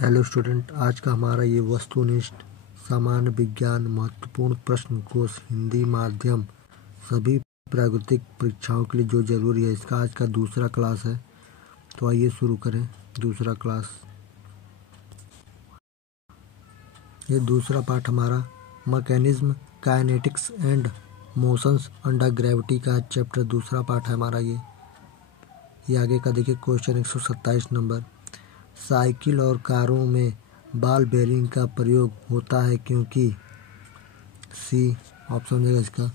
Hello student, आज का हमारा ये वस्तुनिष्ठ सामान्य विज्ञान महत्वपूर्ण प्रश्न कोश हिंदी माध्यम सभी प्रायोगिक परीक्षाओं के लिए जो ज़रूरी है, इसका आज का दूसरा क्लास है। तो आइए शुरू करें दूसरा क्लास। ये दूसरा पार्ट हमारा mechanism kinetics and motions under gravity का चैप्टर दूसरा पार्ट है हमारा। ये आगे का देखिए क्वेश्चन 127 नंबर। साइकिल और कारों में बॉल बेयरिंग का प्रयोग होता है क्योंकि सी ऑप्शन देगा इसका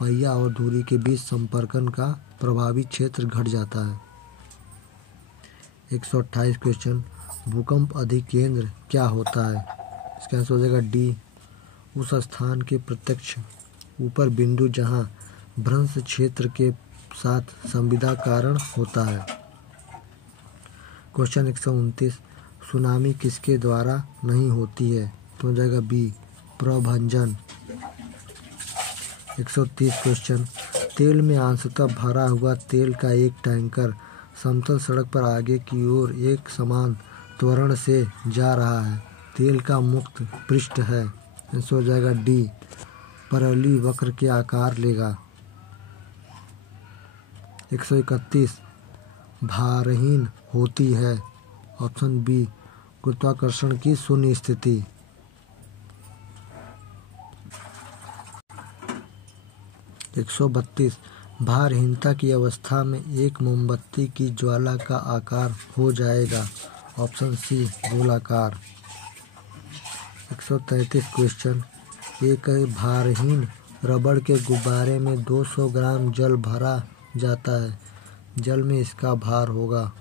पहिया और धुरी के बीच संपर्कन का प्रभावी क्षेत्र घट जाता है। 128 क्वेश्चन। भूकंप अधिकेंद्र क्या होता है? इसका आंसर हो जाएगा डी, उस स्थान के प्रत्यक्ष ऊपर बिंदु जहां भ्रंश क्षेत्र के साथ संविदा कारण होता है। क्वेश्चन 129। सुनामी किसके द्वारा नहीं होती है? तो हो जाएगा बी, प्रभंजन। 130 क्वेश्चन। तेल में अंशतः भरा हुआ तेल का एक टैंकर समतल सड़क पर आगे की ओर एक समान त्वरण से जा रहा है। तेल का मुक्त पृष्ठ है। आंसर हो जाएगा डी, परवलयी वक्र के आकार लेगा। 131। भारहीन होती है। ऑप्शन बी, गुरुत्वाकर्षण की शून्य स्थिति। 132। भारहीनता की अवस्था में एक मोमबत्ती की ज्वाला का आकार हो जाएगा। ऑप्शन सी, गोलाकार। 133 क्वेश्चन। एक भारहीन रबड़ के गुब्बारे में 200 ग्राम जल भरा जाता है। जल में इसका भार होगा।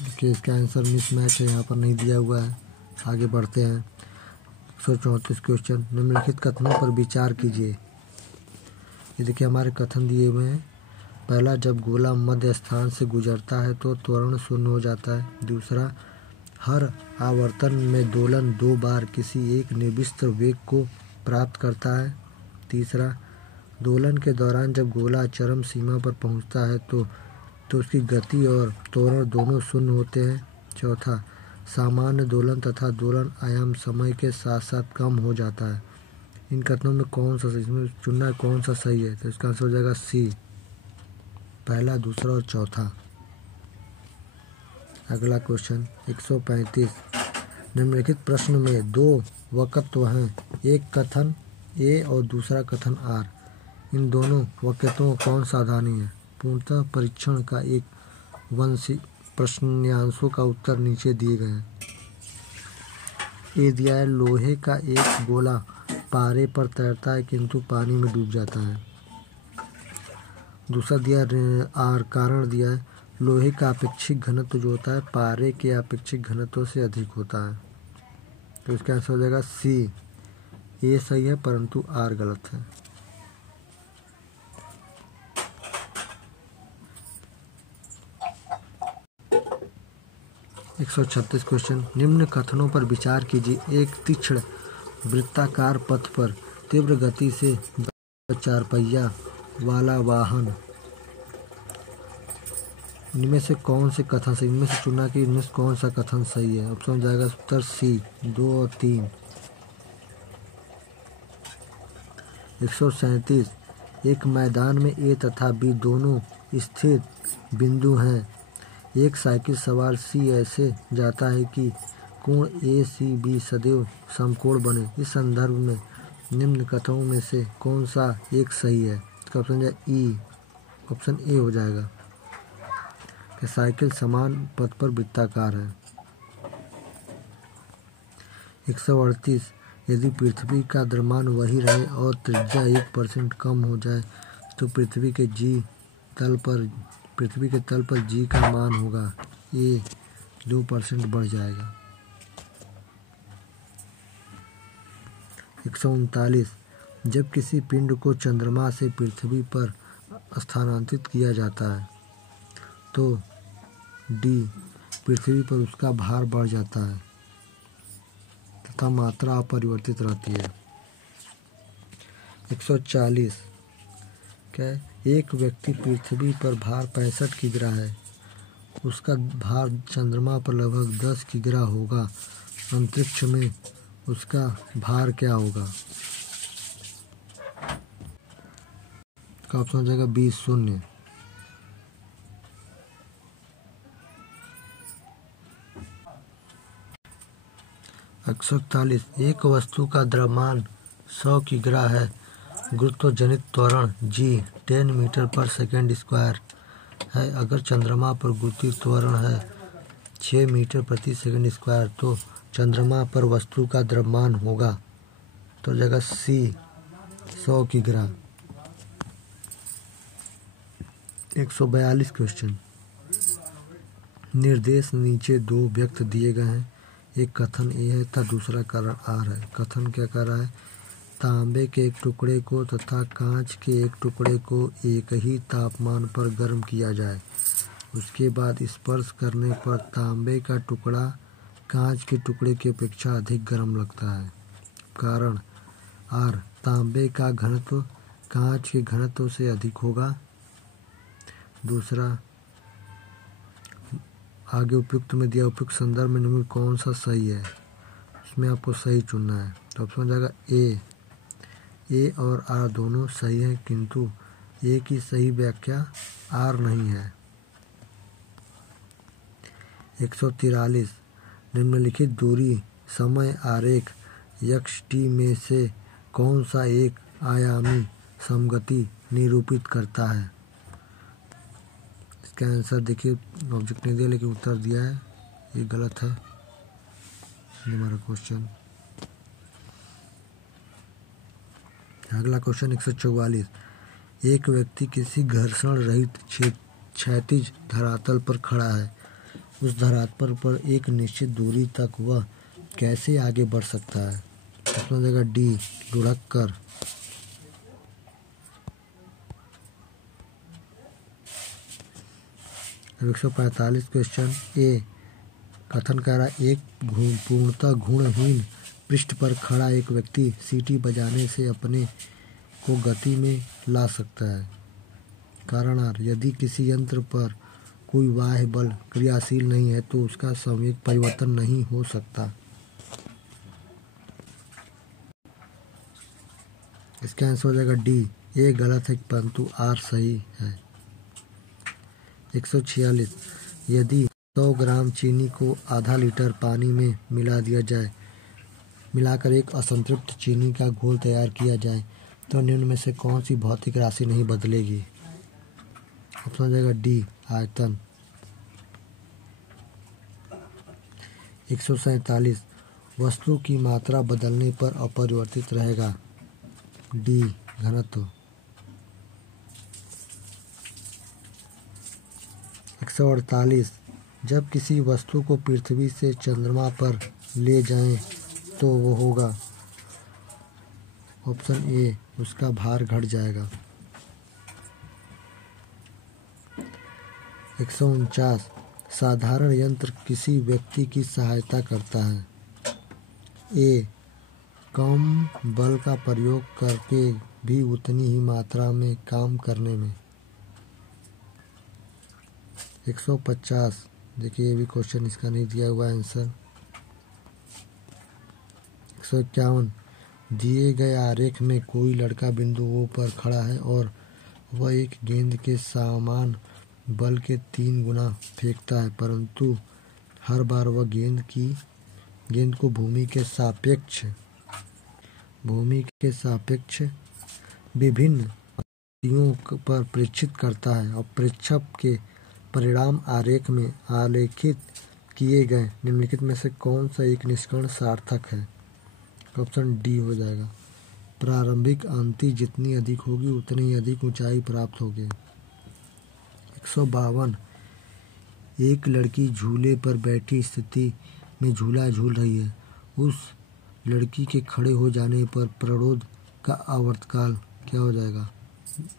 देखिए इसका आंसर मिसमैच है, यहाँ पर नहीं दिया हुआ है। आगे बढ़ते हैं। 134 क्वेश्चन। निम्नलिखित कथनों पर विचार कीजिए। ये देखिए हमारे कथन दिए हुए हैं। पहला, जब गोला मध्य स्थान से गुजरता है तो त्वरण शून्य हो जाता है। दूसरा, हर आवर्तन में दोलन 2 बार किसी एक निर्दिष्ट वेग को प्राप्त करता है। तीसरा, दोलन के दौरान जब गोला चरम सीमा पर पहुंचता है तो उसकी गति और त्वरण दोनों शून्य होते हैं। चौथा, सामान्य दोलन तथा दोलन आयाम समय के साथ साथ कम हो जाता है। इन कथनों में कौन सा, इसमें चुनना कौन सा सही है? तो इसका आंसर हो जाएगा सी, पहला, दूसरा और चौथा। अगला क्वेश्चन 135। निम्नलिखित प्रश्न में 2 वक्तव्य हैं, एक कथन ए और दूसरा कथन आर। इन दोनों वक्तव्यों को कौन सावधानी है? पूर्णतः परीक्षण का एक वंशी प्रश्नांशों का उत्तर नीचे दिए गए हैं। ए दिया है, लोहे का एक गोला पारे पर तैरता है किंतु पानी में डूब जाता है। दूसरा दिया आर, कारण दिया है, लोहे का अपेक्षित घनत्व जो होता है पारे के अपेक्षित घनत्व से अधिक होता है। तो इसका आंसर हो जाएगा सी, ए सही है परंतु आर गलत है। एक 136 क्वेश्चन। निम्न कथनों पर विचार कीजिए। एक तीक्ष्ण वृत्ताकार पथ पर तीव्र गति से 4 पहिया वाला वाहन, इनमें से कौन से कथन सही? इनमें से चुना कि इनमें से कौन सा कथन सही है? ऑप्शन हो जाएगा उत्तर सी, 2 और 3। 137। एक मैदान में ए तथा बी दोनों स्थिर बिंदु हैं। एक साइकिल सवार सी ऐसे जाता है कि कोण ए सी बी सदैव समकोण बने। इस संदर्भ में निम्न कथनों में से कौन सा एक सही है? इसका ऑप्शन है ई, ऑप्शन ए हो जाएगा कि साइकिल समान पथ पर वृत्ताकार है। 138। यदि पृथ्वी का द्रव्यमान वही रहे और त्रिज्या 1% कम हो जाए तो पृथ्वी के तल पर जी का मान होगा ए 2% बढ़ जाएगा। 139। जब किसी पिंड को चंद्रमा से पृथ्वी पर स्थानांतरित किया जाता है तो डी, पृथ्वी पर उसका भार बढ़ जाता है तथा मात्रा अपरिवर्तित रहती है। 140। क्या है, एक व्यक्ति पृथ्वी पर भार 65 किग्रा है, उसका भार चंद्रमा पर लगभग 10 किग्रा होगा, अंतरिक्ष में उसका भार क्या होगा? का ऑप्शन हो जाएगा 20 शून्य। एक वस्तु का द्रव्यमान 100 किग्रा है, गुरुत्वजनित त्वरण g 10 मीटर पर सेकेंड स्क्वायर है। अगर चंद्रमा पर गुरुत्वीय त्वरण है 6 मीटर प्रति सेकंड स्क्वायर, तो चंद्रमा पर वस्तु का द्रव्यमान होगा, तो जगह सी 100 किग्रा। 142 क्वेश्चन। निर्देश नीचे दो व्यक्त दिए गए हैं, एक कथन ए है तथा दूसरा कारण आर है। कथन क्या कर रहा है, तांबे के एक टुकड़े को तथा कांच के एक टुकड़े को एक ही तापमान पर गर्म किया जाए, उसके बाद स्पर्श करने पर तांबे का टुकड़ा कांच के टुकड़े की अपेक्षा अधिक गर्म लगता है। कारण आर, तांबे का घनत्व कांच के घनत्व से अधिक होगा। दूसरा, आगे उपयुक्त में दिया उपयुक्त संदर्भ में निम्न कौन सा सही है, इसमें आपको सही चुनना है। तो ऑप्शन हो जाएगा ए और आर दोनों सही हैं, किंतु ए की सही व्याख्या आर नहीं है। 143 निम्नलिखित दूरी समय आरेख xt में से कौन सा एक आयामी समगति निरूपित करता है? इसका आंसर देखिए, ऑब्जेक्ट नहीं दिया लेकिन उत्तर दिया है, ये गलत है। ये हमारा क्वेश्चन। अगला क्वेश्चन 144। एक व्यक्ति किसी घर्षण रहित क्षैतिज धरातल पर खड़ा है, उस धरातल पर एक निश्चित दूरी तक वह कैसे आगे बढ़ सकता है? अपना जगह डी लुढ़क कर। अब 145 क्वेश्चन ए, कथन कह रहा है एक पूर्णतः गुणहीन पृष्ठ पर खड़ा एक व्यक्ति सीटी बजाने से अपने को गति में ला सकता है। कारण आर, यदि किसी यंत्र पर कोई बाह्य बल क्रियाशील नहीं है तो उसका संवेग परिवर्तन नहीं हो सकता। इसका आंसर हो जाएगा डी, ए गलत है परंतु आर सही है। 146 यदि 100 ग्राम चीनी को आधा लीटर पानी में मिला दिया जाए, मिलाकर एक असंतृप्त चीनी का घोल तैयार किया जाए, तो निम्न में से कौन सी भौतिक राशि नहीं बदलेगी? ऑप्शन हो जाएगा डी आयतन। 147 वस्तु की मात्रा बदलने पर अपरिवर्तित रहेगा, डी घनत्व। 148 जब किसी वस्तु को पृथ्वी से चंद्रमा पर ले जाएं तो वो होगा, ऑप्शन ए उसका भार घट जाएगा। 149 साधारण यंत्र किसी व्यक्ति की सहायता करता है, ए कम बल का प्रयोग करके भी उतनी ही मात्रा में काम करने में। 150 देखिए, ये भी क्वेश्चन इसका नहीं दिया हुआ आंसर। 151 दिए गए आरेख में कोई लड़का बिंदु O पर खड़ा है और वह एक गेंद के समान बल के 3 गुना फेंकता है, परंतु हर बार वह गेंद को भूमि के सापेक्ष विभिन्न गतियों पर प्रेक्षित करता है और प्रेक्षक के परिणाम आरेख में आलेखित किए गए निम्नलिखित में से कौन सा एक निष्कर्ण सार्थक है? ऑप्शन डी हो जाएगा। प्रारंभिक अंति जितनी अधिक होगी उतनी ही अधिक ऊंचाई प्राप्त होगी। 152 एक लड़की झूले पर बैठी स्थिति में झूला झूल रही है, उस लड़की के खड़े हो जाने पर प्ररोध का आवर्तकाल क्या हो जाएगा?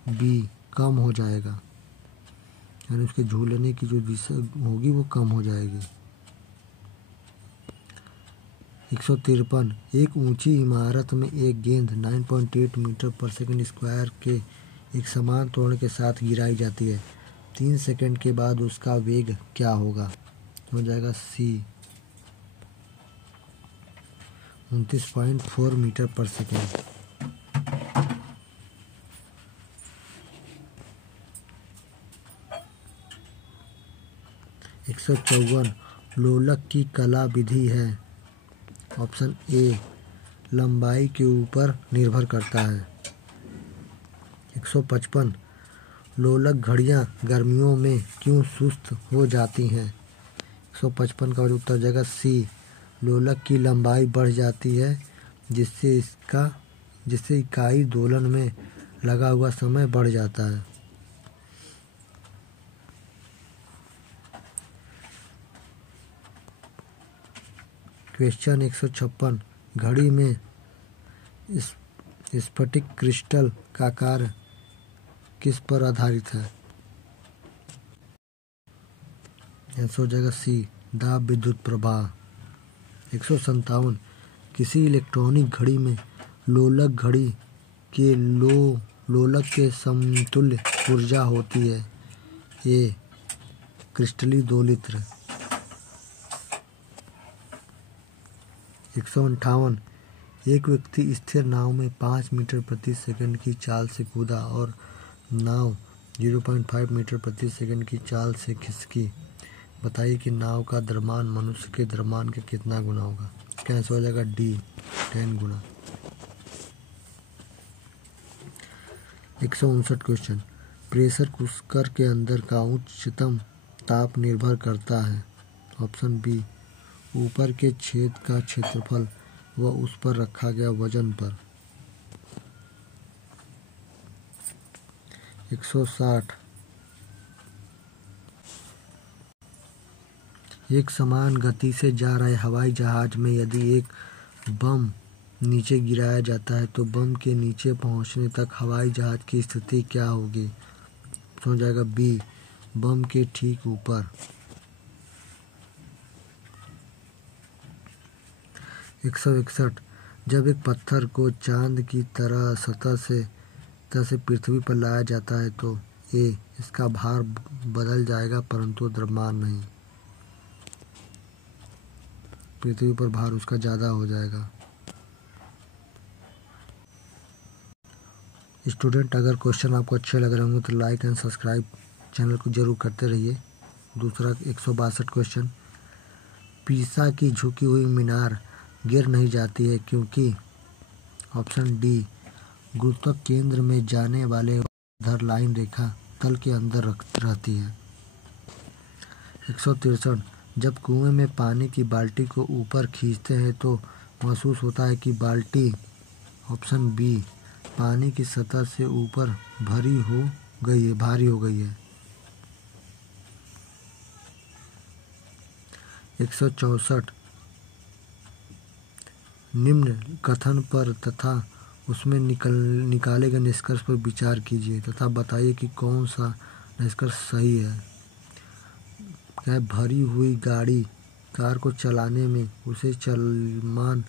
बी कम हो जाएगा, यानी उसके झूलने की जो दिशा होगी वो कम हो जाएगी। 153 एक ऊंची इमारत में एक गेंद 9.8 मीटर पर सेकंड स्क्वायर के एक समान त्वरण के साथ गिराई जाती है, 3 सेकंड के बाद उसका वेग क्या होगा? हो जाएगा सी 29.4 मीटर पर सेकेंड। एक 154 लोलक की कला विधि है। ऑप्शन ए लंबाई के ऊपर निर्भर करता है। 155 लोलक घड़ियां गर्मियों में क्यों सुस्त हो जाती हैं? 155 का उत्तर जगह सी लोलक की लंबाई बढ़ जाती है, जिससे इकाई दोलन में लगा हुआ समय बढ़ जाता है। क्वेश्चन 156 घड़ी में स्फटिक क्रिस्टल का कार्य किस पर आधारित है? आंसर हो जाएगा सी दाब विद्युत प्रवाह। 157 किसी इलेक्ट्रॉनिक घड़ी में लोलक घड़ी के लोलक के समतुल्य ऊर्जा होती है। ए क्रिस्टली दोलित्र। 158 एक व्यक्ति स्थिर नाव में 5 मीटर प्रति सेकंड की चाल से कूदा और नाव 0.5 मीटर प्रति सेकंड की चाल से खिसकी। बताइए कि नाव का द्रव्यमान मनुष्य के द्रव्यमान के कितना गुना होगा? इसका आंसर हो जाएगा डी 10 गुना। 159 क्वेश्चन प्रेशर कुकर के अंदर का उच्चतम ताप निर्भर करता है। ऑप्शन बी ऊपर के छेद का क्षेत्रफल व उस पर रखा गया वजन पर। 160 एक समान गति से जा रहे हवाई जहाज में यदि एक बम नीचे गिराया जाता है तो बम के नीचे पहुंचने तक हवाई जहाज की स्थिति क्या होगी? हो जाएगा बी बम के ठीक ऊपर। 161 जब एक पत्थर को चांद की तरह सतह से पृथ्वी पर लाया जाता है तो ए इसका भार बदल जाएगा परंतु द्रव्यमान नहीं। पृथ्वी पर भार उसका ज़्यादा हो जाएगा। स्टूडेंट अगर क्वेश्चन आपको अच्छे लग रहे होंगे तो लाइक एंड सब्सक्राइब चैनल को जरूर करते रहिए। दूसरा 162 क्वेश्चन पीसा की झुकी हुई मीनार गिर नहीं जाती है क्योंकि? ऑप्शन डी गुरुत्व केंद्र में जाने वाले उधर लाइन रेखा तल के अंदर रहती है। 163 जब कुएं में पानी की बाल्टी को ऊपर खींचते हैं तो महसूस होता है कि बाल्टी ऑप्शन बी पानी की सतह से ऊपर भारी हो गई है। 164 निम्न कथन पर तथा उसमें निकाले गए निष्कर्ष पर विचार कीजिए तथा बताइए कि कौन सा निष्कर्ष सही है। क्या भरी हुई कार को चलाने में उसे चलमान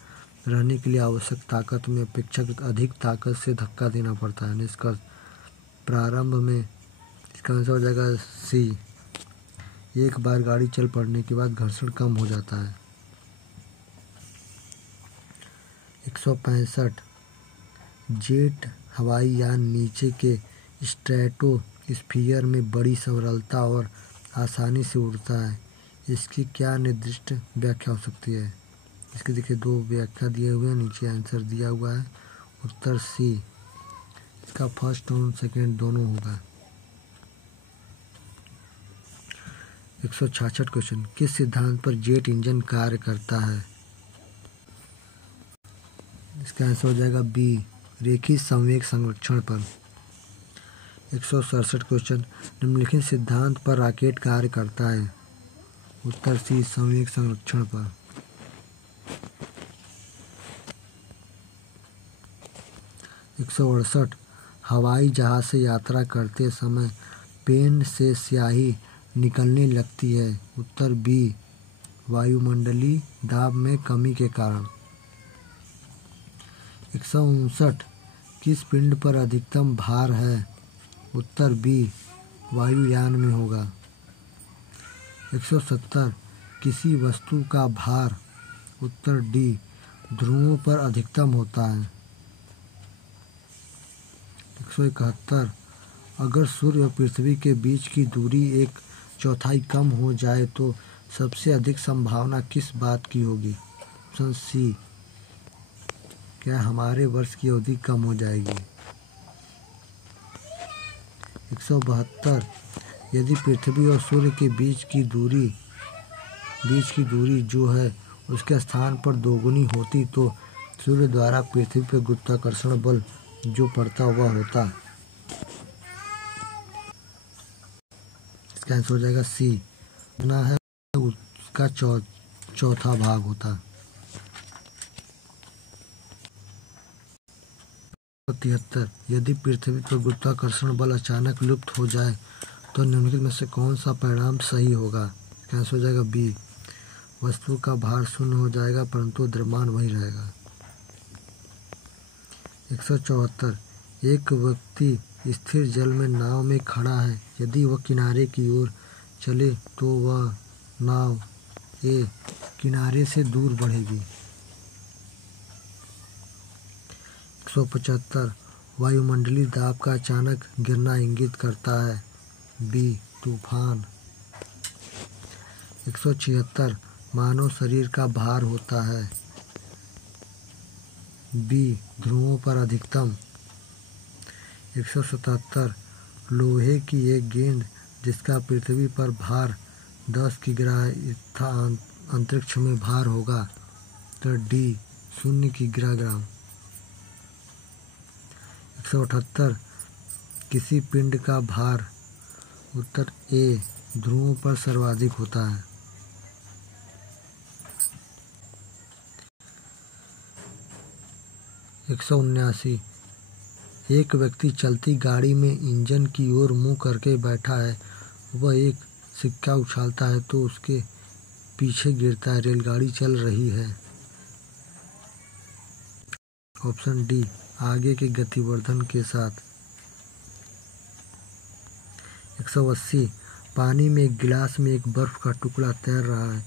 रहने के लिए आवश्यक ताकत में अपेक्षाकृत अधिक ताकत से धक्का देना पड़ता है। निष्कर्ष प्रारंभ में इसका आंसर हो जाएगा सी एक बार गाड़ी चल पड़ने के बाद घर्षण कम हो जाता है। 165 जेट हवाई यान नीचे के स्ट्रेटोस्फीयर में बड़ी सरलता और आसानी से उड़ता है। इसकी क्या निर्दिष्ट व्याख्या हो सकती है? इसके देखिए 2 व्याख्या दिए हुए हैं, नीचे आंसर दिया हुआ है। उत्तर सी इसका फर्स्ट और सेकंड दोनों होगा। 166 क्वेश्चन किस सिद्धांत पर जेट इंजन कार्य करता है? इसका आंसर हो जाएगा बी रेखीय संवेग संरक्षण पर। 167 क्वेश्चन निम्नलिखित सिद्धांत पर रॉकेट कार्य करता है। उत्तर सी संवेग संरक्षण पर। 168 हवाई जहाज से यात्रा करते समय पेन से स्याही निकलने लगती है। उत्तर बी वायुमंडलीय दाब में कमी के कारण। 159 किस पिंड पर अधिकतम भार है? उत्तर बी वायुयान में होगा। 170 किसी वस्तु का भार, उत्तर डी ध्रुवों पर अधिकतम होता है। 171 अगर सूर्य और पृथ्वी के बीच की दूरी 1/4 कम हो जाए तो सबसे अधिक संभावना किस बात की होगी? ऑप्शन सी, क्या हमारे वर्ष की अवधि कम हो जाएगी। 172 यदि पृथ्वी और सूर्य के बीच की दूरी जो है उसके स्थान पर दोगुनी होती तो सूर्य द्वारा पृथ्वी पर गुरुत्वाकर्षण बल जो पड़ता वह होता। इसका आंसर हो जाएगा सी, ना है उसका चौथा भाग होता। 73 यदि पृथ्वी पर गुरुत्वाकर्षण बल अचानक लुप्त हो जाए तो निम्नलिखित में से कौन सा परिणाम सही होगा? इसका आंसर हो जाएगा बी, वस्तु का भार शून्य हो जाएगा परंतु द्रव्यमान वही रहेगा। 174 एक व्यक्ति स्थिर जल में नाव में खड़ा है, यदि वह किनारे की ओर चले तो वह नाव ए किनारे से दूर बढ़ेगी। 175 वायुमंडलीय दाब का अचानक गिरना इंगित करता है, बी तूफान। 176 मानव शरीर का भार होता है, बी ध्रुवों पर अधिकतम। 177 लोहे की एक गेंद जिसका पृथ्वी पर भार 10 किग्रा तथा अंतरिक्ष में भार होगा, तो डी 0 किग्राग्राम। 178 किसी पिंड का भार, उत्तर ए ध्रुवों पर सर्वाधिक होता है। 179 एक व्यक्ति चलती गाड़ी में इंजन की ओर मुंह करके बैठा है, वह एक सिक्का उछालता है तो उसके पीछे गिरता है, रेलगाड़ी चल रही है। ऑप्शन डी आगे के गतिवर्धन के साथ। 180 पानी में एक गिलास में एक बर्फ का टुकड़ा तैर रहा है,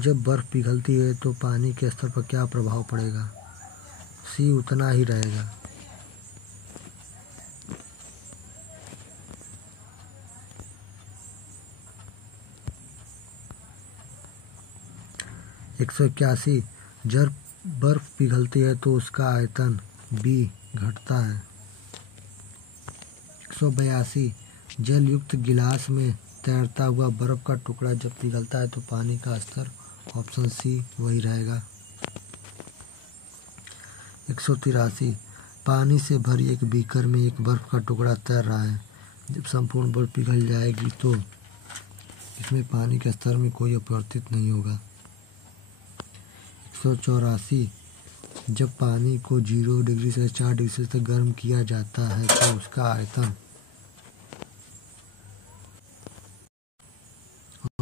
जब बर्फ पिघलती है तो पानी के स्तर पर क्या प्रभाव पड़ेगा? सी उतना ही रहेगा। 181 जब बर्फ पिघलती है तो उसका आयतन, बी घटता है। 182 जल युक्त गिलास में तैरता हुआ बर्फ का टुकड़ा जब पिघलता है तो पानी का स्तर, ऑप्शन सी वही रहेगा। 183 पानी से भरी एक बीकर में एक बर्फ का टुकड़ा तैर रहा है, जब संपूर्ण बर्फ पिघल जाएगी तो इसमें पानी के स्तर में कोई अपरिवर्तित नहीं होगा। 184 जब पानी को 0 डिग्री से 4 डिग्री से तक गर्म किया जाता है तो उसका आयतन,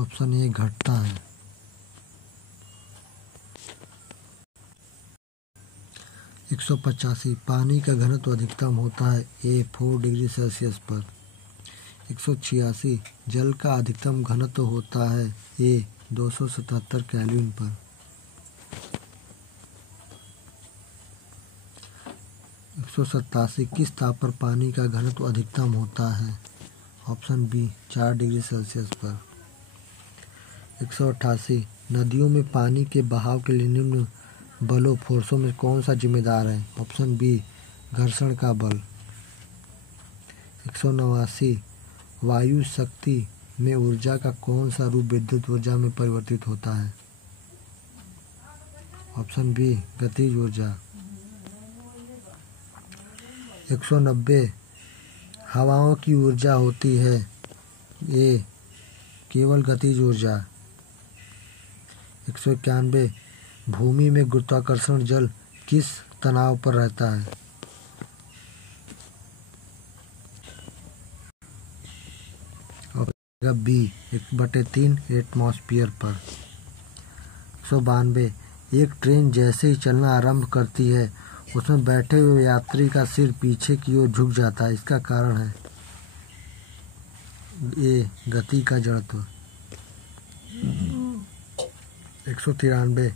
ऑप्शन ए घटता है। 185 पानी का घनत्व अधिकतम होता है, ए 4 डिग्री सेल्सियस पर। 186 जल का अधिकतम घनत्व होता है, ए 277 केल्विन पर। 187 किस ताप पर पानी का घनत्व अधिकतम होता है? ऑप्शन बी 4 डिग्री सेल्सियस पर। 188 नदियों में पानी के बहाव के लिए निम्न बलों फोर्सों में कौन सा जिम्मेदार है? ऑप्शन बी घर्षण का बल। 189 वायु शक्ति में ऊर्जा का कौन सा रूप विद्युत ऊर्जा में परिवर्तित होता है? ऑप्शन बी गतिज ऊर्जा। 190 हवाओं की ऊर्जा होती है, ए केवल गतिज ऊर्जा। 191 भूमि में गुरुत्वाकर्षण जल किस तनाव पर रहता है? ऑप्शन बी 1/3 एटमॉस्फेयर पर। 192 एक ट्रेन जैसे ही चलना आरंभ करती है उसमें बैठे हुए यात्री का सिर पीछे की ओर झुक जाता है, इसका कारण है? ए गति का जड़त्व। 193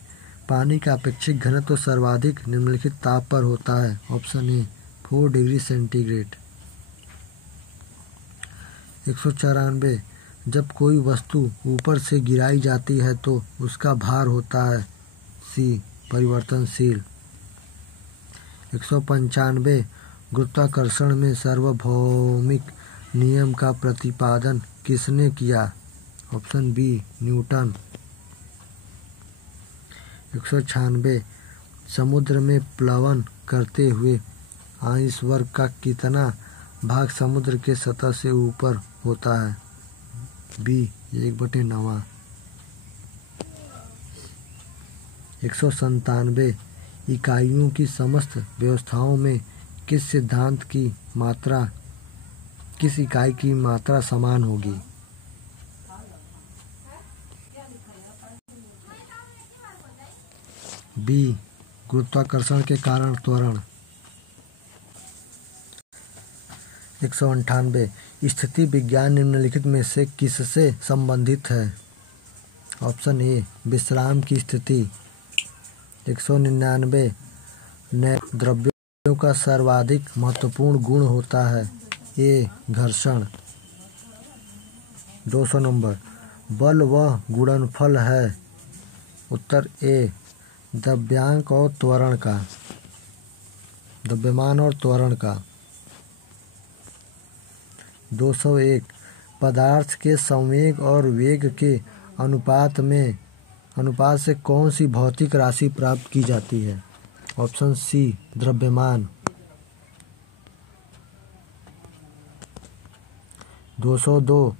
पानी का अपेक्षित घनत्व सर्वाधिक निम्नलिखित ताप पर होता है। Option A 4 degree centigrade. 194 जब कोई वस्तु ऊपर से गिराई जाती है तो उसका भार होता है। सी परिवर्तनशील। 195 गुरुत्वाकर्षण में सार्वभौमिक नियम का प्रतिपादन किसने किया? Option B Newton. 196 समुद्र में प्लवन करते हुए आइसबर्ग का कितना भाग समुद्र के सतह से ऊपर होता है? बी 1/9। 197 इकाइयों की समस्त व्यवस्थाओं में किस इकाई की मात्रा समान होगी? बी गुरुत्वाकर्षण के कारण त्वरण। 198 स्थिति विज्ञान निम्नलिखित में से किससे संबंधित है? ऑप्शन ए विश्राम की स्थिति। 199 नए द्रव्यों का सर्वाधिक महत्वपूर्ण गुण होता है। ए घर्षण। 200 नंबर बल वह गुणनफल है। उत्तर ए द्रव्यमान और त्वरण का। 201 पदार्थ के संवेग और वेग के अनुपात से कौन सी भौतिक राशि प्राप्त की जाती है? ऑप्शन सी द्रव्यमान। 202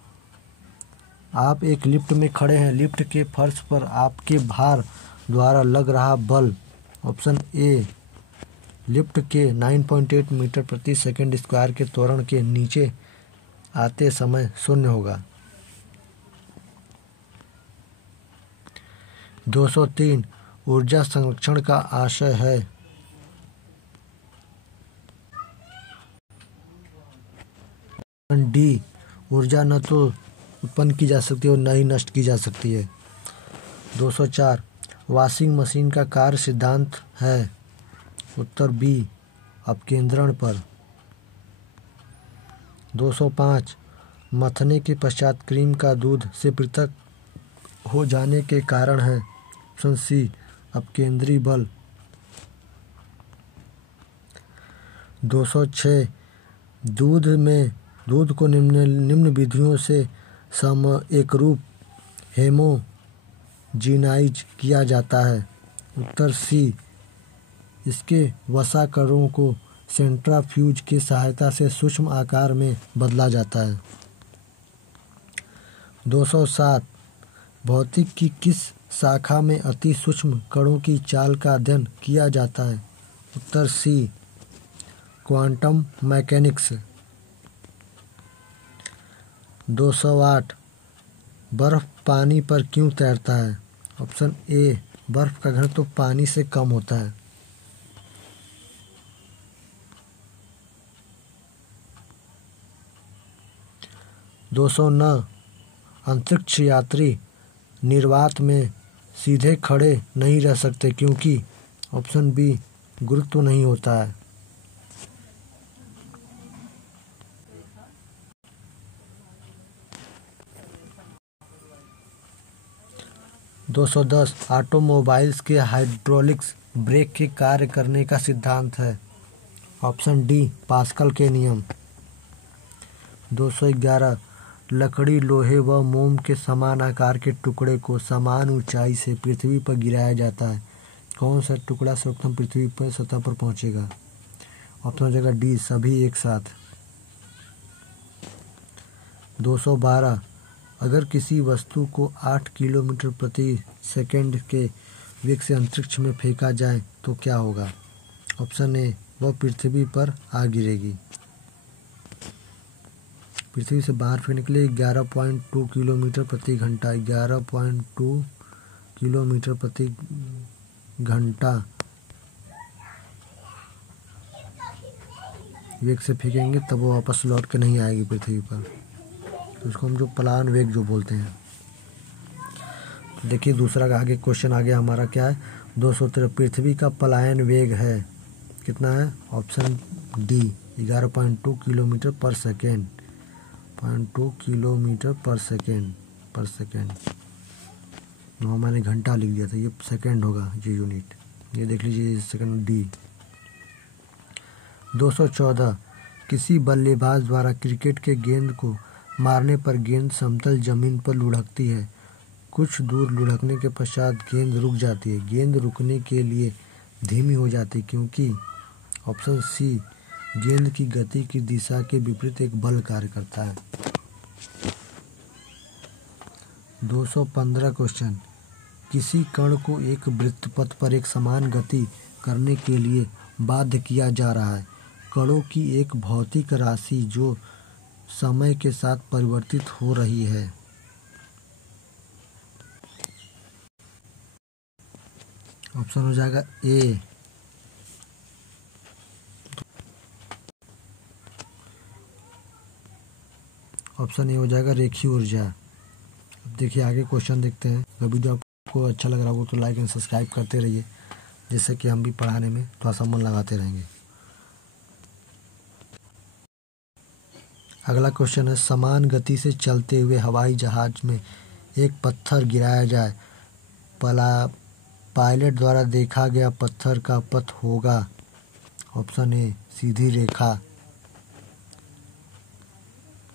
आप एक लिफ्ट में खड़े हैं। लिफ्ट के फर्श पर आपके भार द्वारा लग रहा बल। ऑप्शन ए लिफ्ट के 9.8 मीटर प्रति सेकंड स्क्वायर के त्वरण के नीचे आते समय 0 होगा। 203 ऊर्जा संरक्षण का आशय है। डी ऊर्जा न तो उत्पन्न की जा सकती है और न ही नष्ट की जा सकती है। 204 वॉशिंग मशीन का कार्य सिद्धांत है। उत्तर बी अपकेंद्रण पर। 205 मथने के पश्चात क्रीम का दूध से पृथक हो जाने के कारण है। ऑप्शन सी अपकेंद्री बल। 206 दूध को निम्न विधियों से एकरूप होमोजीनाइज किया जाता है। उत्तर सी इसके वसाकणों को सेंट्रीफ्यूज की सहायता से सूक्ष्म आकार में बदला जाता है। 207 भौतिकी की किस शाखा में अति सूक्ष्म कणों की चाल का अध्ययन किया जाता है? उत्तर सी क्वांटम मैकेनिक्स। 208 बर्फ पानी पर क्यों तैरता है? ऑप्शन ए बर्फ का घनत्व पानी से कम होता है। 209 अंतरिक्ष यात्री निर्वात में सीधे खड़े नहीं रह सकते क्योंकि? ऑप्शन बी गुरुत्व नहीं होता है। 210 ऑटोमोबाइल्स के हाइड्रोलिक्स ब्रेक के कार्य करने का सिद्धांत है। ऑप्शन डी पास्कल के नियम। 211 लकड़ी लोहे व मोम के समान आकार के टुकड़े को समान ऊंचाई से पृथ्वी पर गिराया जाता है। कौन सा टुकड़ा सर्वप्रथम पृथ्वी पर सतह पर पहुंचेगा? ऑप्शन हो जाएगा डी सभी एक साथ। 212 अगर किसी वस्तु को 8 किलोमीटर प्रति सेकंड के वेग से अंतरिक्ष में फेंका जाए तो क्या होगा? ऑप्शन ए वह पृथ्वी पर आ गिरेगी। पृथ्वी से बाहर फेंकने के लिए 11.2 किलोमीटर प्रति घंटा 11.2 किलोमीटर प्रति घंटा वेग से फेंकेंगे तब वो वापस लौट के नहीं आएगी पृथ्वी पर। तो इसको हम जो पलायन वेग जो बोलते हैं। तो देखिए दूसरा का आगे क्वेश्चन आ गया हमारा, क्या है 213, पृथ्वी का पलायन वेग है कितना है? ऑप्शन डी 11.2 किलोमीटर पर सेकेंड, 0.2 किलोमीटर पर सेकेंड। नो मैंने घंटा लिख दिया था, ये सेकेंड होगा ये यूनिट, ये देख लीजिए सेकेंड डी। 214, किसी बल्लेबाज द्वारा क्रिकेट के गेंद को मारने पर गेंद समतल जमीन पर लुढ़कती है। कुछ दूर लुढ़कने के पश्चात गेंद रुक जाती है। गेंद रुकने के लिए धीमी हो जाती है क्योंकि ऑप्शन सी, गेंद की गति की दिशा के विपरीत एक बल कार्य करता है। 215 क्वेश्चन, किसी कण को एक वृत्तपथ पर एक समान गति करने के लिए बाध्य किया जा रहा है। कणों की एक भौतिक राशि जो समय के साथ परिवर्तित हो रही है। ऑप्शन हो जाएगा ए। ऑप्शन ए हो जाएगा रेखीय ऊर्जा। अब देखिए आगे क्वेश्चन देखते हैं। अगर वीडियो आपको अच्छा लग रहा हो तो लाइक एंड सब्सक्राइब करते रहिए, जिससे कि हम भी पढ़ाने में थोड़ा सा मन लगाते रहेंगे। अगला क्वेश्चन है, समान गति से चलते हुए हवाई जहाज में एक पत्थर गिराया जाए। पायलट द्वारा देखा गया पत्थर का पथ होगा। ऑप्शन ए सीधी रेखा।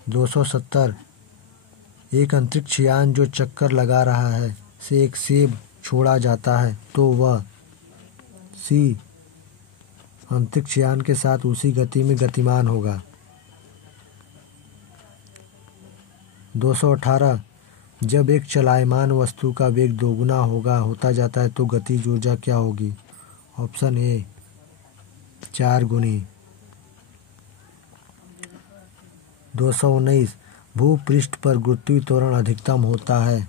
270, एक अंतरिक्ष यान जो चक्कर लगा रहा है से एक सेब छोड़ा जाता है तो वह सी, अंतरिक्ष यान के साथ उसी गति में गतिमान होगा। 218, जब एक चलायमान वस्तु का वेग दोगुना होता जाता है तो गतिज ऊर्जा क्या होगी? ऑप्शन ए 4 गुनी। 219, भूपृष्ठ पर गुरुत्वीय त्वरण अधिकतम होता है।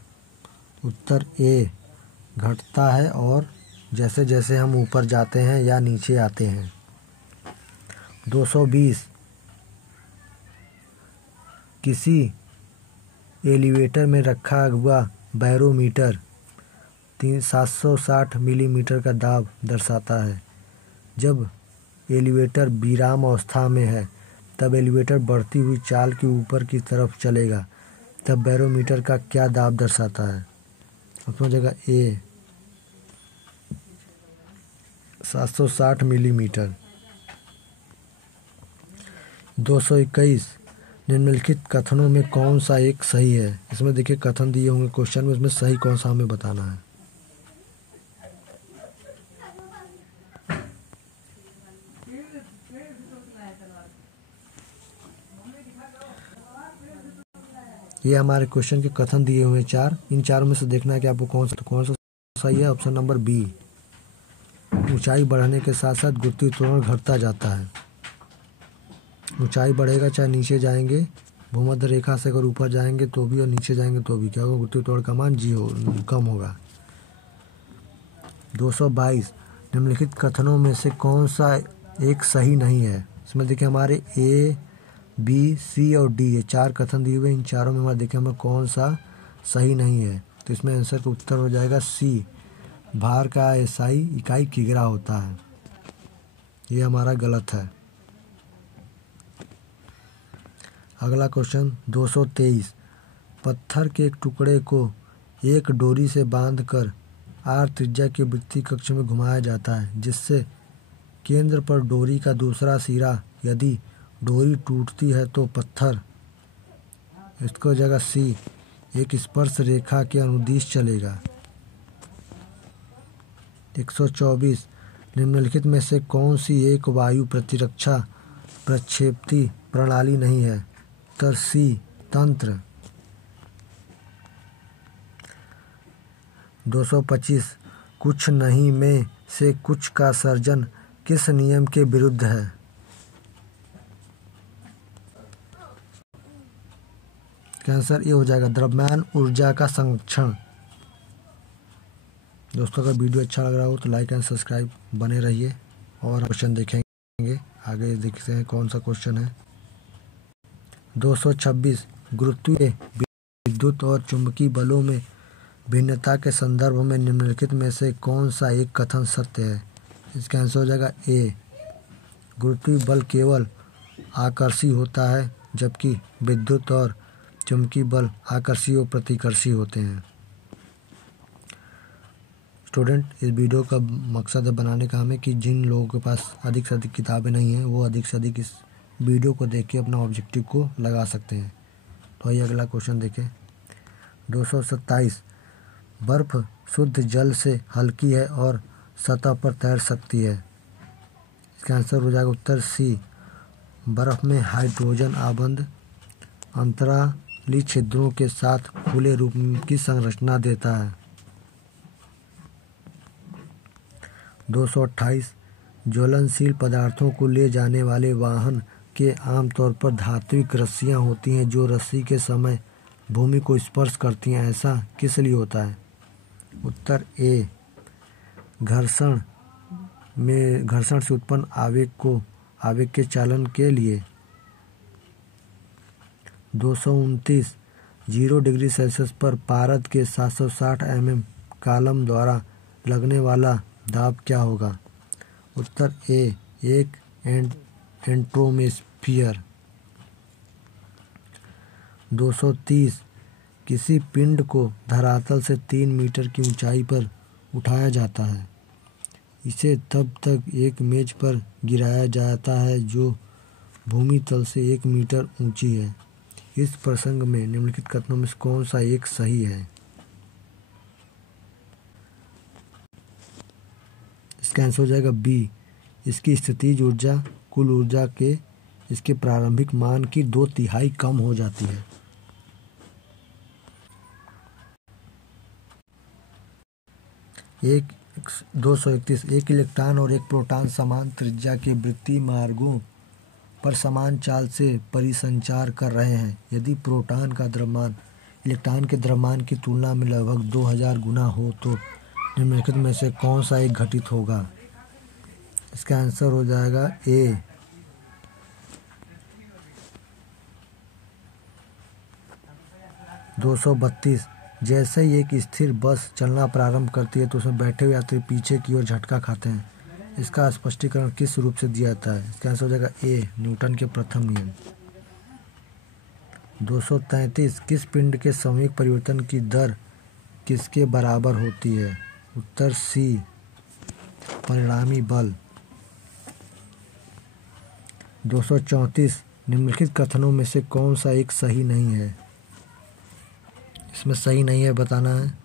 उत्तर ए घटता है और जैसे जैसे हम ऊपर जाते हैं या नीचे आते हैं। 220, किसी एलिवेटर में रखा हुआ बैरोमीटर 760 मिलीमीटर का दाब दर्शाता है। जब एलिवेटर विराम अवस्था में है तब एलिवेटर बढ़ती हुई चाल के ऊपर की तरफ चलेगा, तब बैरोमीटर का क्या दाब दर्शाता है? अपनी जगह ए 760 मिलीमीटर। 221, निम्नलिखित कथनों में कौन सा एक सही है? इसमें देखिए कथन दिए होंगे क्वेश्चन में, इसमें सही कौन सा हमें बताना है। ये हमारे क्वेश्चन के कथन दिए हुए 4, इन चारों में से देखना है कि आपको कौन सा सही है। ऑप्शन नंबर बी, ऊंचाई बढ़ने के साथ साथ गुरुत्वीय त्वरण घटता जाता है। ऊंचाई बढ़ेगा चाहे नीचे जाएंगे, भूमध्य रेखा से अगर ऊपर जाएंगे तो भी और नीचे जाएंगे तो भी क्या होगा? गुरुत्वीय त्वरण का मान कम होगा। 222, निम्नलिखित कथनों में से कौन सा एक सही नहीं है? इसमें देखिए हमारे ए, बी, सी और डी, ये 4 कथन दिए हुए, इन चारों में हमारे देखिए हमें कौन सा सही नहीं है। तो इसमें आंसर का उत्तर हो जाएगा सी, भार का एसआई इकाई किग्रा होता है। ये हमारा गलत है। अगला क्वेश्चन 223, पत्थर के एक टुकड़े को एक डोरी से बांधकर आर त्रिज्या के वृत्तीय कक्ष में घुमाया जाता है, जिससे केंद्र पर डोरी का दूसरा सिरा, यदि डोरी टूटती है तो पत्थर, इसको जगह सी, एक स्पर्श रेखा के अनुदिश चलेगा। 124, निम्नलिखित में से कौन सी एक वायु प्रतिरक्षा प्रक्षेपी प्रणाली नहीं है? उत्तर सी, तंत्र। 225, कुछ नहीं में से कुछ का सर्जन किस नियम के विरुद्ध है? आंसर ये हो जाएगा द्रव्यमान ऊर्जा का संरक्षण। दोस्तों अगर वीडियो अच्छा लग रहा हो तो लाइक एंड सब्सक्राइब बने रहिए और क्वेश्चन देखेंगे। आगे देखते हैं कौन सा क्वेश्चन है। 226, गुरुत्वीय विद्युत और चुंबकीय बलों में भिन्नता के संदर्भ में निम्नलिखित में से कौन सा एक कथन सत्य है? इसका आंसर हो जाएगा ए। गुरुत्वीय बल केवल आकर्षी होता है, जबकि विद्युत और चुंबकीय बल आकर्षी और प्रतिकर्षी होते हैं। स्टूडेंट, इस वीडियो का मकसद है बनाने का हमें कि जिन लोगों के पास अधिक से अधिक किताबें नहीं हैं वो अधिक से अधिक इस वीडियो को देख के अपना ऑब्जेक्टिव को लगा सकते हैं। तो आइए अगला क्वेश्चन देखें। 227 बर्फ शुद्ध जल से हल्की है और सतह पर तैर सकती है। इसका आंसर हो जाएगा उत्तर सी। बर्फ में हाइड्रोजन आबंध अंतराली छिद्रों के साथ खुले रूप की संरचना देता है। 228 ज्वलनशील पदार्थों को ले जाने वाले वाहन के आमतौर पर धात्विक रस्सियां होती हैं जो रस्सी के समय भूमि को स्पर्श करती हैं। ऐसा किस लिए होता है? उत्तर ए। घर्षण से उत्पन्न आवेग के चालन के लिए। 229 0 डिग्री सेल्सियस पर पारद के 760 mm कॉलम द्वारा लगने वाला दाब क्या होगा? उत्तर ए। 1 एंट्रोस्फीयर। 230 किसी पिंड को धरातल से 3 मीटर की ऊंचाई पर उठाया जाता है। इसे तब तक एक मेज पर गिराया जाता है जो भूमि तल से 1 मीटर ऊंची है। इस प्रसंग में निम्नलिखित कथनों में से कौन सा एक सही है? इसका आंसर हो जाएगा बी। इसकी स्थितिज ऊर्जा कुल ऊर्जा के इसके प्रारंभिक मान की 2/3 कम हो जाती है। एक 231 एक इलेक्ट्रॉन और एक प्रोटॉन समान त्रिज्या के वृत्तीय मार्गों पर समान चाल से परिसंचार कर रहे हैं। यदि प्रोटॉन का द्रव्यमान इलेक्ट्रॉन के द्रव्यमान की तुलना में लगभग 2000 गुना हो तो निम्नलिखित में से कौन सा एक घटित होगा? इसका आंसर हो जाएगा ए। 232 जैसे ही एक स्थिर बस चलना प्रारंभ करती है तो उसमें बैठे हुए यात्री पीछे की ओर झटका खाते हैं। इसका स्पष्टीकरण किस रूप से दिया जाता है? इसका आंसर हो जाएगा ए। न्यूटन के प्रथम नियम। 233 किस पिंड के सामयिक परिवर्तन की दर किसके बराबर होती है? उत्तर सी। परिणामी बल। 234 निम्नलिखित कथनों में से कौन सा एक सही नहीं है? इसमें सही नहीं है बताना है।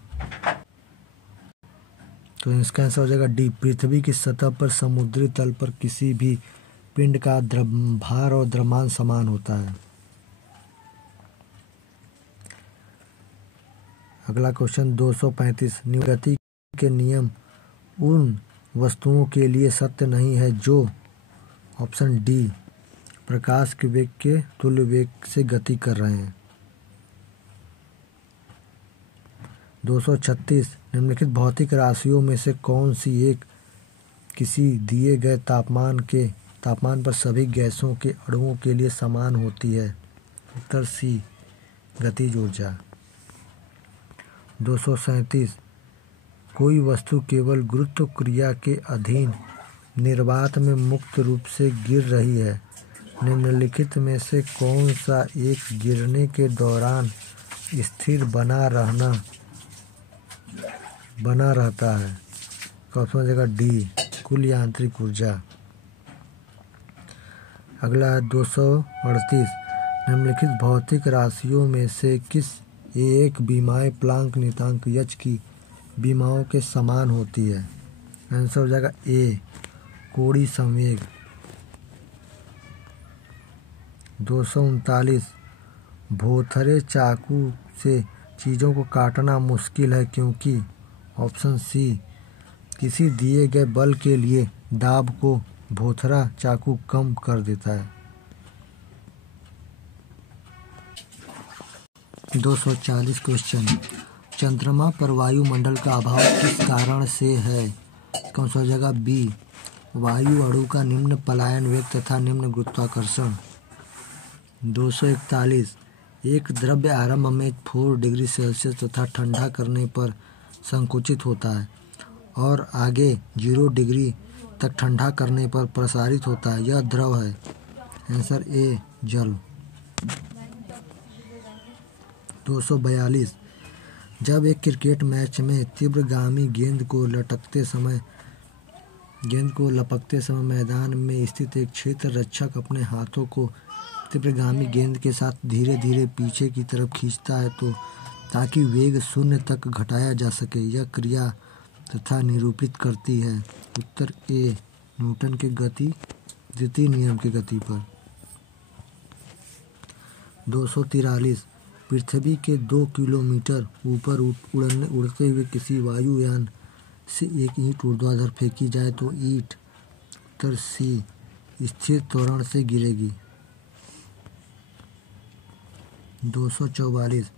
तो इसका आंसर हो जाएगा डी। पृथ्वी की सतह पर समुद्री तल पर किसी भी पिंड का भार और द्रव्यमान समान होता है। अगला क्वेश्चन 235 गति के नियम उन वस्तुओं के लिए सत्य नहीं है जो ऑप्शन डी प्रकाश के वेग के तुल्य वेग से गति कर रहे हैं। 236 निम्नलिखित भौतिक राशियों में से कौन सी एक किसी दिए गए तापमान पर सभी गैसों के अणुओं के लिए समान होती है? उत्तर सी। गतिज ऊर्जा। 237 कोई वस्तु केवल गुरुत्व क्रिया के अधीन निर्वात में मुक्त रूप से गिर रही है। निम्नलिखित में से कौन सा एक गिरने के दौरान स्थिर बना रहता है? ऑप्शन हो जाएगा डी। कुल यांत्रिक ऊर्जा। अगला है 238 निम्नलिखित भौतिक राशियों में से किस एक विमाएं प्लांक नियतांक एच की विमाओं के समान होती है? आंसर हो जाएगा ए। कोणीय संवेग। 239 भोथरे चाकू से चीज़ों को काटना मुश्किल है क्योंकि ऑप्शन सी किसी दिए गए बल के लिए दाब को भोथरा चाकू कम कर देता है। 240 क्वेश्चन चंद्रमा पर वायुमंडल का अभाव किस कारण से है? कौन सा हो जाएगा बी। वायु अणु का निम्न पलायन वेग तथा निम्न गुरुत्वाकर्षण। 241 एक द्रव्य आरंभ में 4 डिग्री सेल्सियस तथा ठंडा करने पर संकुचित होता है और आगे 0 डिग्री तक ठंडा करने पर प्रसारित होता है। यह द्रव है। आंसर ए जल। 242। जब एक क्रिकेट मैच में तीव्रगामी गेंद को लपकते समय मैदान में स्थित एक क्षेत्र रक्षक अपने हाथों को तीव्रगामी गेंद के साथ धीरे धीरे पीछे की तरफ खींचता है तो ताकि वेग 0 तक घटाया जा सके, यह क्रिया तथा निरूपित करती है। उत्तर ए न्यूटन के द्वितीय नियम की गति पर। 243। पृथ्वी के 2 किलोमीटर ऊपर उड़ते हुए किसी वायुयान से एक ईंट ऊर्ध्वाधर फेंकी जाए तो ईंट उत्तर सी स्थिर त्वरण से गिरेगी। 244।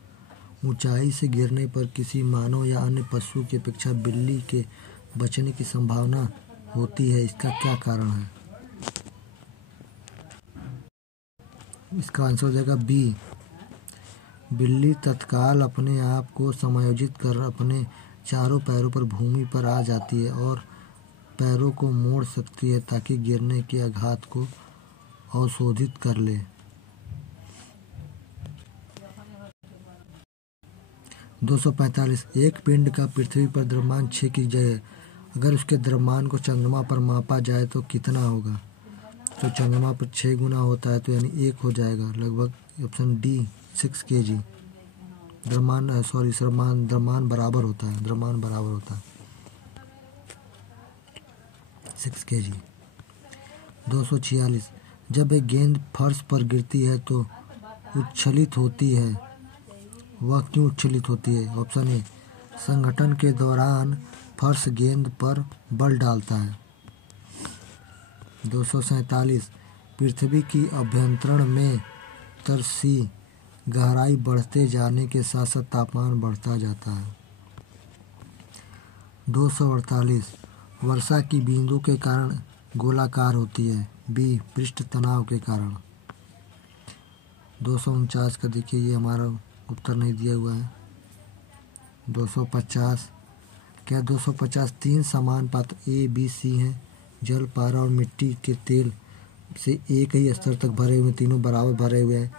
ऊंचाई से गिरने पर किसी मानव या अन्य पशु की अपेक्षा बिल्ली के बचने की संभावना होती है, इसका क्या कारण है? इसका आंसर हो जाएगा बी। बिल्ली तत्काल अपने आप को समायोजित कर अपने चारों पैरों पर भूमि पर आ जाती है और पैरों को मोड़ सकती है ताकि गिरने के आघात को अवशोषित कर ले। 245। एक पिंड का पृथ्वी पर द्रव्यमान 6 की जगह अगर उसके द्रव्यमान को चंद्रमा पर मापा जाए तो कितना होगा? तो चंद्रमा पर 6 गुना होता है तो यानी 1 हो जाएगा लगभग। Option D 6 kg। द्रव्यमान बराबर होता है 6 kg। 246। जब एक गेंद फर्श पर गिरती है तो उच्छलित होती है, वह क्यों उच्छलित होती है? ऑप्शन ए संघटन के दौरान फर्श गेंद पर बल डालता है। 247। पृथ्वी की अभ्यंतरण में उत्तर सी गहराई बढ़ते जाने के साथ साथ तापमान बढ़ता जाता है। 248। वर्षा की बूंदों के कारण गोलाकार होती है, बी पृष्ठ तनाव के कारण। 249 का देखिए ये हमारा उत्तर नहीं दिया हुआ है। 250। क्या 250 3 समान पात्र ए बी सी हैं? जल, पारा और मिट्टी के तेल से एक ही स्तर तक भरे हुए, तीनों बराबर भरे हुए हैं।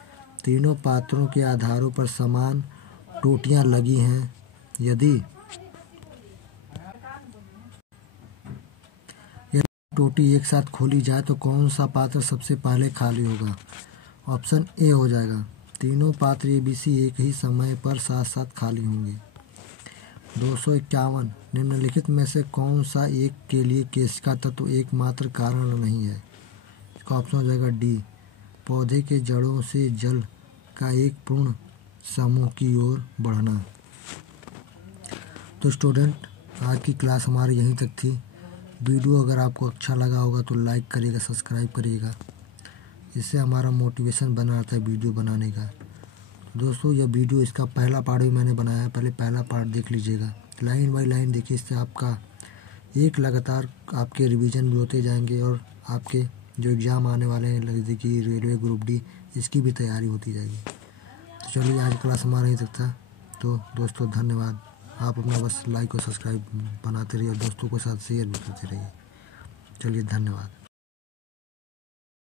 तीनों पात्रों के आधारों पर समान टोटियां लगी हैं। यदि टोटी एक साथ खोली जाए तो कौन सा पात्र सबसे पहले खाली होगा? ऑप्शन ए हो जाएगा। तीनों पात्र ए बी सी एक ही समय पर साथ साथ खाली होंगे। 251। निम्नलिखित में से कौन सा एक के लिए केशिका तत्व एकमात्र कारण नहीं है? इसका ऑप्शन हो जाएगा डी पौधे के जड़ों से जल का एक पूर्ण समूह की ओर बढ़ना। तो स्टूडेंट आज की क्लास हमारी यहीं तक थी। वीडियो अगर आपको अच्छा लगा होगा तो लाइक करिएगा, सब्सक्राइब करिएगा, इससे हमारा मोटिवेशन बना रहता है वीडियो बनाने का। दोस्तों यह वीडियो इसका पहला पार्ट भी मैंने बनाया है, पहले पहला पार्ट देख लीजिएगा, लाइन बाय लाइन देखिए, इससे आपका एक लगातार आपके रिवीजन भी होते जाएंगे और आपके जो एग्ज़ाम आने वाले हैं नज़दीकी रेलवे ग्रुप डी इसकी भी तैयारी होती जाएगी। तो चलिए आज क्लास हमारा यहीं तक था। तो दोस्तों धन्यवाद। आप अपना बस लाइक और सब्सक्राइब बनाते रहिए और दोस्तों के साथ शेयर भी करते रहिए। चलिए धन्यवाद।